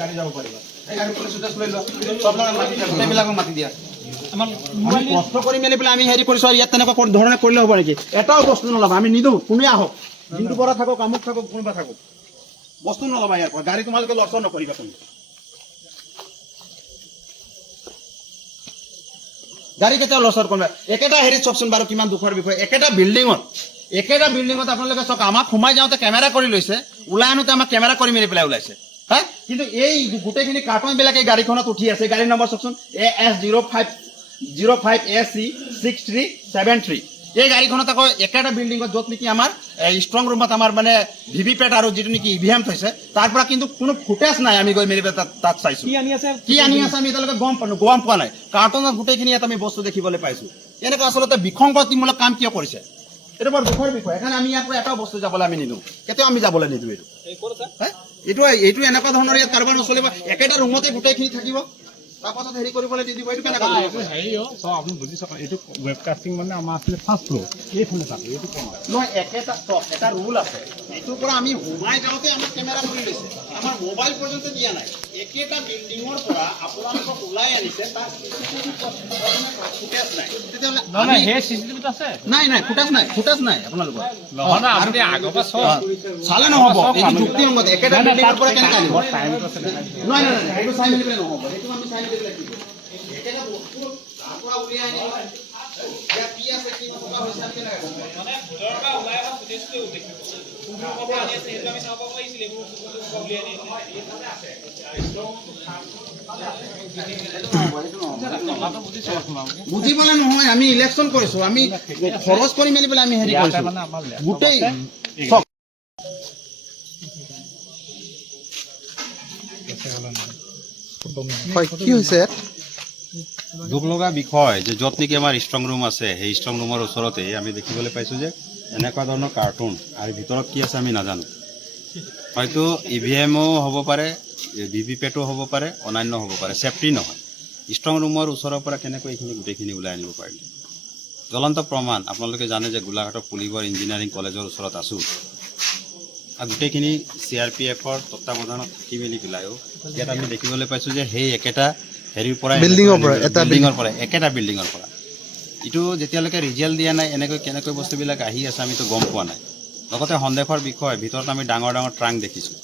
গাড়ী যাব পাৰিবা এই গাড়ী পুলিচ উদ্দেশ্য লৈ লোৱা চব গোটেইবিলাকক মাতি দিয়া আমি কষ্ট কৰি মেলি পেলাই আমি হেৰি কৰিছোঁ আৰু ইয়াত তেনেকুৱা ধৰণে কৰিলে হ'ব নেকি এটাও বস্তু নল'বা আমি নিদিওঁ কোনে আহক দিনটো পৰা থাকক আমুক থাকক কোনোবা থাকক বস্তু নল'বা ইয়াৰ পৰা গাড়ী তোমালোকে লৰচৰ নকৰিবা তুমি গাড়ী কেতিয়াও লৰচৰ কৰিবা একেটা হেৰিত চাওকচোন বাৰু কিমান দুখৰ বিষয় একেটা বিল্ডিঙত আপোনালোকে চাওক আমাক সোমাই যাওঁতে কেমেৰা কৰি লৈছে ওলাই আনোতে আমাক কেমেৰা কৰি মেলি পেলাই ওলাইছে হা কিন্তু এই গোটেইখিনি কাৰ্টনবিলাকে গাড়ীখনত উঠি আছে গাড়ীৰ নম্বৰ চাওকচোন AS05AC6373 এই গাড়ীখনত আকৌ একেটা বিল্ডিঙত য'ত নেকি আমাৰ ষ্ট্ৰং ৰুমত আমাৰ মানে ভিভিপেট আৰু যিটো নেকি ইভিএম থৈছে তাৰ পৰা কিন্তু কোনো ফুটেজ নাই আমি গৈ মেলি তাত চাইছোঁ কি আনি আছে আমি এতিয়ালৈকে গম পোৱা নাই কাৰ্টনত গোটেইখিনি ইয়াত আমি বস্তু দেখিবলৈ পাইছোঁ এনেকুৱা আচলতে বিসংগতিমূলক কাম কিয় কৰিছে এইটো বৰ দুখৰ বিষয় সেইকাৰণে আমি ইয়াৰ পৰা এটাও বস্তু যাবলৈ আমি নিদিওঁ কেতিয়াও আমি যাবলৈ নিদিওঁ এইটো এনেকুৱা ধৰণৰ ইয়াত কাৰোবাৰ নচলিব একেটা ৰুমতে গোটেইখিনি থাকিব তাৰপাছত হেৰি কৰিবলৈ দি দিব এইটো কেনেকুৱা হেৰি আপুনি বুজি চাওক এইটো ৱেবকাষ্টিং মানে আমাৰ আছিলে ফাৰ্ষ্ট ফ্ল'ৰ এইফালে থাকে এইটো নহয় এটা ৰুল আছে এইটোৰ পৰা আমি সোমাই যাওঁতে আমাক কেমেৰা কৰি লৈছে আমাৰ মোবাইল পৰ্যন্ত দিয়া নাই একেটা বিল্ডিঙৰ পৰা আপোনালোকক ওলাই আনিছে তাৰ ফুটেজ নাই তেতিয়াহ'লে নাই ফুটেজ নাই আপোনালোকৰ চালে নহ'ব এইটো যুক্তিসংগত একেটা বিল্ডিঙৰ পৰা কেনেকৈ আনিব নহয় সেইটো চাই মেলি নহ'ব সেইটো আমি চাই মেলি লাগিব একেটা বস্তু তাৰ পৰা উলিয়াই আনিব ইয়াত কি আছে কি নথকা হৈছে আমি কেনেকৈ মানে ভোটৰ পৰা ওলাই অহা ফুটেজটো দেখিব কোনটো ক'ব আনি আছে সেইটো আমি চাব পাৰিছিল এইবোৰ উলিয়াই আনি আছে বুজিবলৈ নহয় আমি ইলেকশ্যন কৰিছোঁ আমি খৰচ কৰি মেলি পেলাই আমি হেৰি কৰিছোঁ গোটেই কি হৈছে দুখ লগা বিষয় যে য'ত নেকি আমাৰ ষ্ট্ৰং ৰুম আছে সেই ষ্ট্ৰং ৰুমৰ ওচৰতে আমি দেখিবলৈ পাইছোঁ যে এনেকুৱা ধৰণৰ কাৰ্টুন আৰু ভিতৰত কি আছে আমি নাজানো হয়তো ইভিএমও হ'ব পাৰে ভিভিপেটো হ'ব পাৰে অন্যান্য হ'ব পাৰে ছেফটি নহয় ষ্ট্ৰং ৰুমৰ ওচৰৰ পৰা কেনেকৈ এইখিনি গোটেইখিনি ওলাই আনিব পাৰিলে জ্বলন্ত প্ৰমাণ আপোনালোকে জানে যে গোলাঘাটৰ পুলিবৰ ইঞ্জিনিয়াৰিং কলেজৰ ওচৰত আছোঁ আৰু গোটেইখিনি CRPFৰ তত্ত্বাৱধানত থাকি মেলি পেলাইও ইয়াত আমি দেখিবলৈ পাইছোঁ যে সেই একেটা হেৰিৰ পৰা একেটা বিল্ডিঙৰ পৰা এইটো যেতিয়ালৈকে ৰিজাল্ট দিয়া নাই এনেকৈ কেনেকৈ বস্তুবিলাক আহি আছে আমিতো গম পোৱা নাই লগতে সন্দেহৰ বিষয় ভিতৰত আমি ডাঙৰ ডাঙৰ ট্ৰাংক দেখিছোঁ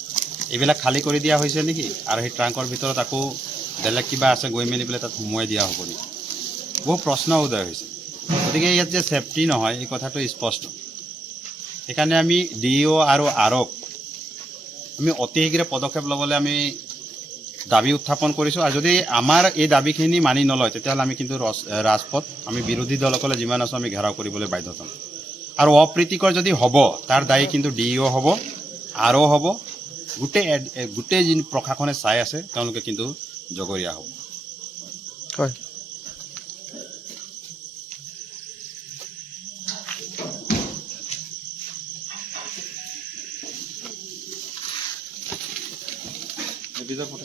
এইবিলাক খালী কৰি দিয়া হৈছে নেকি আৰু সেই ট্ৰাংকৰ ভিতৰত আকৌ বেলেগ কিবা আছে গৈ মেলি পেলাই তাত সোমোৱাই দিয়া হ'ব নেকি বহু প্ৰশ্ন উদয় হৈছে গতিকে ইয়াত যে ছেফটি নহয় এই কথাটো স্পষ্ট সেইকাৰণে আমি DO আৰু আৰক আমি অতি শীঘ্ৰে পদক্ষেপ ল'বলৈ আমি দাবী উত্থাপন কৰিছোঁ আৰু যদি আমাৰ এই দাবীখিনি মানি নলয় তেতিয়াহ'লে আমি কিন্তু ৰাজপথ আমি বিৰোধী দলসকলে যিমান আছোঁ আমি ঘেৰাও কৰিবলৈ বাধ্য হ'ম আৰু অপ্ৰীতিকৰ যদি হ'ব তাৰ দায়ী কিন্তু DO হ'ব আৰও হ'ব গোটেই যি প্ৰশাসনে চাই আছে তেওঁলোকে কিন্তু জগৰীয়া হ'ব হয় বিজয় ফটো